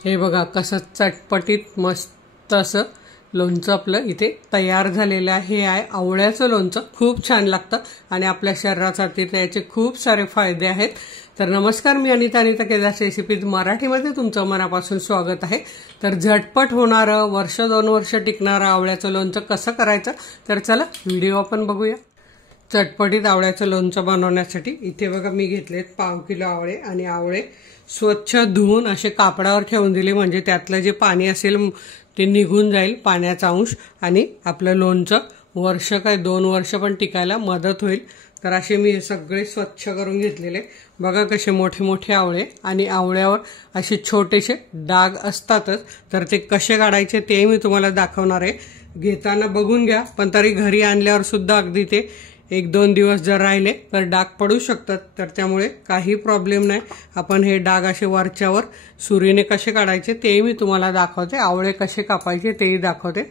हे बघा कसं चटपटीत मस्त असं लोणचं आपलं इथे तयार झालेलं आहे। हे आहे आवळ्याचं लोणचं, खूप छान लागतं आणि आपल्या शरीरासाठी त्याचे खूप सारे फायदे आहेत। तर नमस्कार, मी अनिता केदार रेसिपीज मराठीमध्ये तुमचं मनापासून स्वागत आहे। तर झटपट होणारं वर्ष 2 वर्ष टिकणारं आवळ्याचं लोणचं कसं करायचं तर चला व्हिडिओ आपण बघूया। चटपटीत आवळ्याचं लोणचं बनवण्यासाठी इथे बघा मी घेतलेत पाव किलो आवळे आणि आवळे स्वच्छ धुवून असे कापडावर ठेवून दिले, म्हणजे त्यातलं जे पाणी असेल ते निघून जाईल, पाण्याचा अंश, आणि आपलं लोणचं वर्ष काय 2 वर्ष पण टिकायला मदत होईल। तर असे मी हे सगळे स्वच्छ करून घेतलेले। बघा कसे मोठे मोठे आवळे आणि आवळ्यावर असे छोटेसे डाग असतातच, तर ते कसे काढायचे ते मी तुम्हाला दाखवणार आहे। घेताना बघून घ्या, पण तरी घरी आणल्यावर सुद्धा अगदी ते 1-2 दिवस जर राहिले तर डाग पडू शकतात, तर त्यामुळे काही प्रॉब्लेम नाही। आपण हे डाग असे वरच्यावर सुरीने कसे काढायचे ते मी तुम्हाला दाखवते, आवळे कसे कापायचे तेही दाखवते।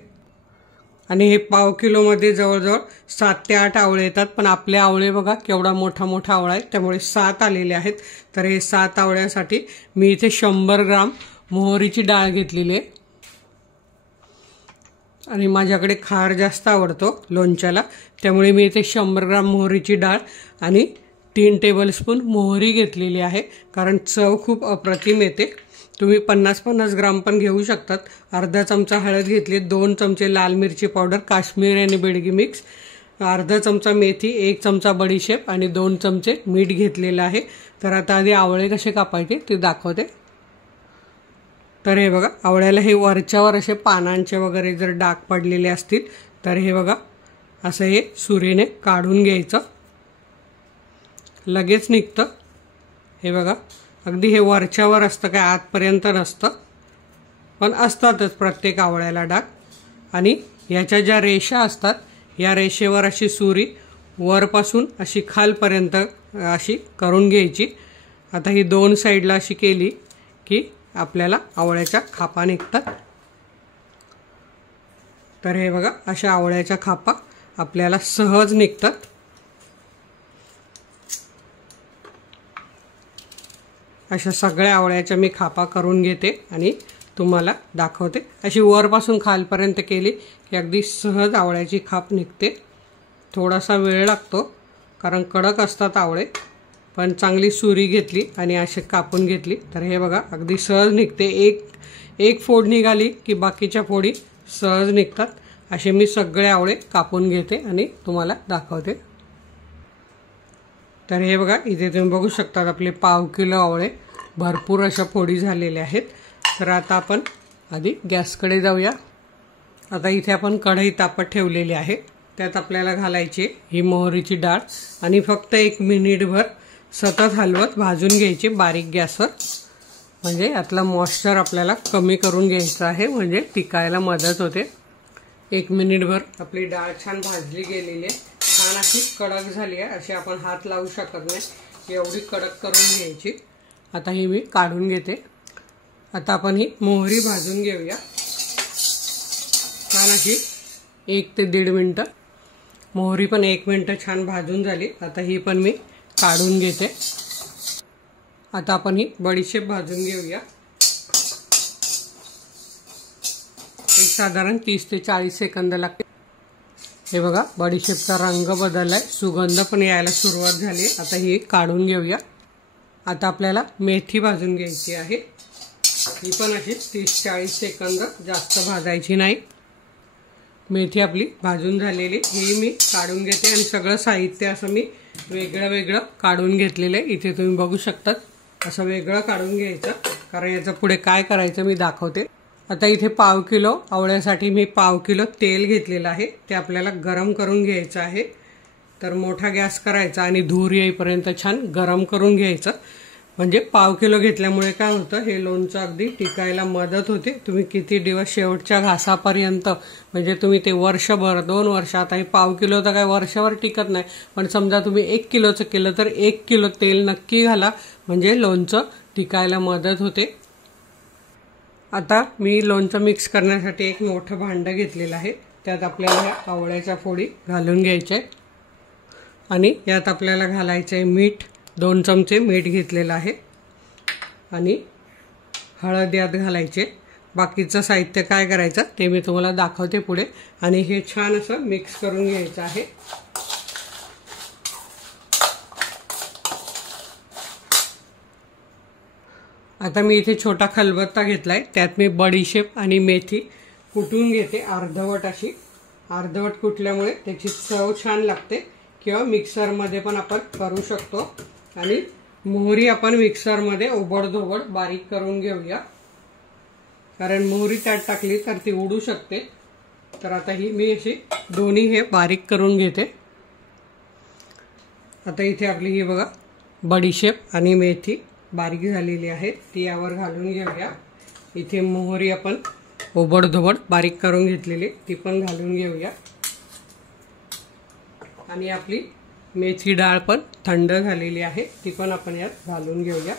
आणि हे पाव किलो मध्ये जवळजवळ 7 ते 8 आवळे येतात, पण आपले आवळे बघा केवढा मोठा मोठा आवळा आहे, त्यामुळे 7 आलेले आहेत। तर हे 7 आवळ्यासाठी मी इथे 100 ग्राम मोहरीची डाळ घेतलेली आहे आणि माझ्याकडे खार जास्त आवडतो लोणच्याला, त्यामुळे मी इथे 100 ग्राम मोहरीची डाळ आणि 3 टेबलस्पून मोहरी घेतलेली आहे, कारण चव खूप अप्रतिम येते। तुम्ही 50-50 ग्राम पण घेऊ शकतात। अर्धा चमचा हळद घेतली, 2 चमचे लाल मिरची पावडर काश्मीरी आणि बेडगी मिक्स, अर्धा चमचा मेथी, 1 चमचा बडीशेप आणि 2 चमचे मीठ घेतलेलं आहे। तर आता आधी आवळे कसे कापायचे ते दाखवते। तर हे बघा आवळ्याला हे वरच्यावर असे पानांचे वगैरे जर डाग पडलेले असतील तर हे बघा असं हे सुरीने काढून घ्यायचं, लगेच निघतं। हे बघा अगदी हे वरच्यावर असतं, काय आतपर्यंत नसतं, पण असतातच प्रत्येक आवळ्याला डाग। आणि याच्या ज्या रेषा असतात या रेषेवर अशी सुरी वरपासून अशी खालपर्यंत अशी करून घ्यायची। आता ही 2 साईडला अशी केली की आपल्याला आवळ्याच्या खापा निघतात। तर हे बघा अशा आवळ्याच्या खापा आपल्याला सहज निघतात। अशा सगळ्या आवळ्याच्या मी खापा करून घेते आणि तुम्हाला दाखवते। अशी वरपासून खालपर्यंत केली की अगदी सहज आवळ्याची खाप निघते। थोडासा वेळ लागतो कारण कडक असतात आवळे, पण चांगली सुरी घेतली आणि असे कापून घेतली तर हे बघा अगदी सहज निघते। एक फोड निघाली की बाकीच्या फोडी सहज निघतात। असे मी सगळे आवळे कापून घेते आणि तुम्हाला दाखवते। तर हे बघा इथे तुम्ही बघू शकता आपले पाव किलो आवळे भरपूर अशा फोडी झालेल्या आहेत। तर आता आपण आधी गॅसकडे जाऊया। आता इथे आपण कढई तापत ठेवलेली आहे, त्यात आपल्याला घालायची ही मोहरीची डाळ आणि फक्त 1 मिनिटभर सतत हलवत भाजून घ्यायची बारीक गॅसवर, म्हणजे यातला मॉइश्चर आपल्याला कमी करून घ्यायचं आहे, म्हणजे टिकायला मदत होते। 1 मिनिटभर आपली डाळ छान भाजली गेलेली आहे, छान अशी कडक झाली आहे, अशी आपण हात लावू शकत नाही एवढी कडक करून घ्यायची। आता ही मी काढून घेते। आता आपण ही मोहरी भाजून घेऊया छान अशी 1 ते 1.5 मिनिटं। मोहरी पण 1 मिनिट छान भाजून झाली, आता ही पण मी काढून घेते। आता आपण ही बडीशेप भाजून घेऊया, एक साधारण 30 ते 40 सेकंद लागते। हे बघा बडीशेपचा रंग बदललाय, सुगंध पण यायला सुरुवात झाली। आता ही काढून घेऊया। आता आपल्याला मेथी भाजून घ्यायची आहे, ही पण अशी 30-40 सेकंद, जास्त भाजायची नाही। मेथी आपली भाजून झालेली ही मी काढून घेते आणि सगळं साहित्य असं मी वेगळं वेगळं काढून घेतलेलं आहे। इथे तुम्ही बघू शकता असं वेगळं काढून घ्यायचं, कारण याचं पुढे काय करायचं मी दाखवते। आता इथे पाव किलो आवळ्यासाठी मी पाव किलो तेल घेतलेलं आहे, ते आपल्याला गरम करून घ्यायचं आहे। तर मोठा गॅस करायचा आणि धूर येईपर्यंत छान गरम करून घ्यायचं, म्हणजे पाव किलो घेतल्यामुळे काय होतं हे लोणचं अगदी टिकायला मदत होते। तुम्ही किती दिवस शेवटच्या घासापर्यंत, म्हणजे तुम्ही ते वर्षभर 2 वर्ष, आता हे पाव किलो तर काय वर्षभर टिकत नाही, पण समजा तुम्ही 1 किलोचं केलं तर 1 किलो तेल नक्की घाला, म्हणजे लोणचं टिकायला मदत होते। आता मी लोणचं मिक्स करण्यासाठी एक मोठं भांडं घेतलेलं आहे, त्यात आपल्याला आवळ्याच्या फोडी घालून घ्यायच्या आहेत आणि यात आपल्याला घालायचं आहे मीठ, 2 चमचे मीठ घेतलेलं आहे आणि हळद यात घालायचे। बाकीचं साहित्य काय करायचं ते मी तुम्हाला दाखवते पुढे। आणि हे छान असं मिक्स करून घ्यायचं आहे। आता मी इथे छोटा खलबत्ता घेतलाय, त्यात मी बडीशेप आणि मेथी कुटून घेते अर्धवट अशी। अर्धवट कुटल्यामुळे त्याची चव छान लागते, किंवा मिक्सर मध्ये पण आपण करू शकतो। आणि मोहरी आपण मिक्सर मध्ये ओबडधोबड बारीक करून घेऊया, कारण मोहरी त्यात टाकली तर ती उडू शकते। तर आता ही मी अशी दोन्ही हे बारीक करून घेते। आता इथे आपली ही बघा बडीशेप आणि मेथी बारीक झालेली आहे, ती यावर घालून घेऊया। इथे मोहरी आपण ओबडधोबड बारीक करून घेतलेली ती पण घालून घेऊया। आणि आपली मेथी डाळ पण थंड झालेली आहे, ती पण आपण यात घालून घेऊया।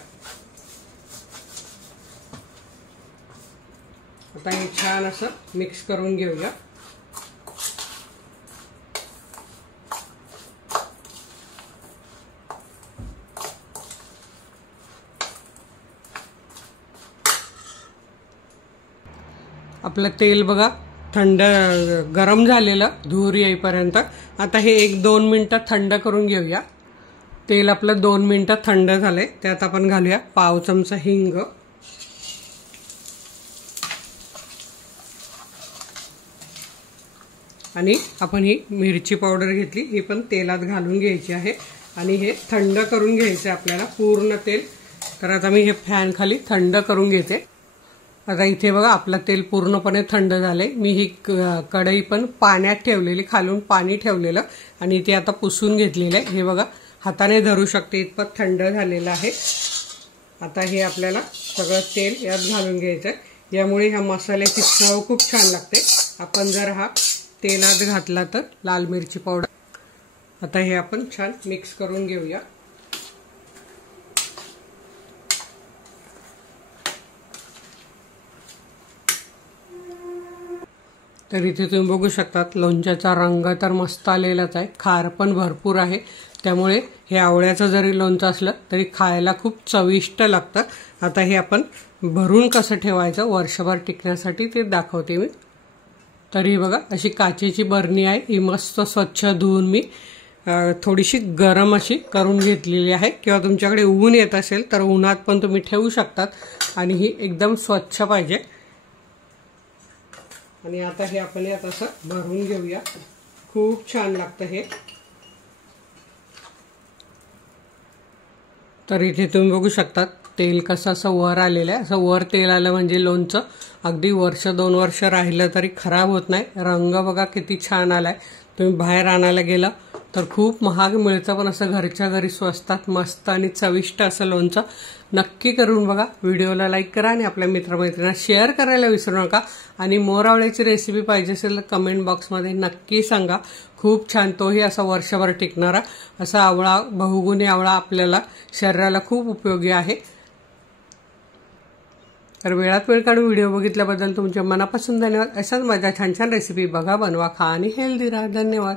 आता हे छान असं मिक्स करून घेऊया। आपलं तेल बघा थंड गरम झालेलं धूर येईपर्यंत। आता हे 1-2 मिनिटं थंड करून घेऊया। तेल आपलं 2 मिनिटं थंड झाले, त्यात आपण घालूया पाव चमचा हिंग, आणि आपण ही मिरची पावडर घेतली, ही पण तेलात घालून घ्यायची आहे। आणि हे थंड करून घ्यायचं आपल्याला पूर्ण तेल। तर आता मी हे फॅन खाली थंड करून घेते। आता इथे बघा आपलं तेल पूर्णपणे थंड झाले। मी ही कढई पण पाण्यात ठेवलेली, खालून पाणी ठेवलेलं आणि ते आता पुसून घेतलेलं आहे। हे बघा हाताने धरू शकते इतपत थंड झालेलं आहे। आता हे आपल्याला सगळं तेल यात घालून घ्यायचं आहे, यामुळे ह्या मसाल्याची चव खूप छान लागते। आपण जर हा तेलात घातला तर लाल मिरची पावडर। आता हे आपण छान मिक्स करून घेऊया। तर इथे तुम्ही बघू शकतात लोणच्याचा रंग तर मस्त आलेलाच आहे, खार पण भरपूर आहे। त्यामुळे हे आवळ्याचं जरी लोणचं असलं तरी खायला खूप चविष्ट लागतं। आता हे आपण भरून कसं ठेवायचं वर्षभर टिकण्यासाठी ते दाखवते मी। तरी बघा अशी काचेची बरणी आहे, ही मस्त स्वच्छ धुवून मी थोडीशी गरम अशी करून घेतलेली आहे, किंवा तुमच्याकडे ऊन येत असेल तर उन्हात पण तुम्ही ठेवू शकतात। आणि ही एकदम स्वच्छ पाहिजे। आणि आता हे आपण यात असं भरून घेऊया, खूप छान लागतं हे। तर इथे तुम्ही बघू शकतात तेल कसं असं वर आलेलं आहे। असं वर तेल आलं म्हणजे लोणचं अगदी 1-2 वर्ष राहिलं तरी खराब होत नाही। रंग बघा किती छान आलाय। तुम्ही बाहेर आणायला गेला तर खूप महाग मिळतं, पण असं घरच्या घरी स्वस्तात मस्त आणि चविष्ट असं लोणचं नक्की करून बघा। व्हिडिओला लाईक करा आणि आपल्या मित्रमैत्रिणींना शेअर करायला विसरू नका। आणि मोर आवळ्याची रेसिपी पाहिजे असेल तर कमेंट बॉक्समध्ये नक्की सांगा। खूप छान, तोही असा वर्षभर टिकणारा असा आवळा, बहुगुणी आवळा आपल्याला शरीराला खूप उपयोगी आहे। तर वेळात वेळ काढून व्हिडिओ बघितल्याबद्दल तुमच्या मनापासून धन्यवाद। अशाच माझ्या छान छान रेसिपी बघा, बनवा, खा आणि हेल्दी राहा। धन्यवाद।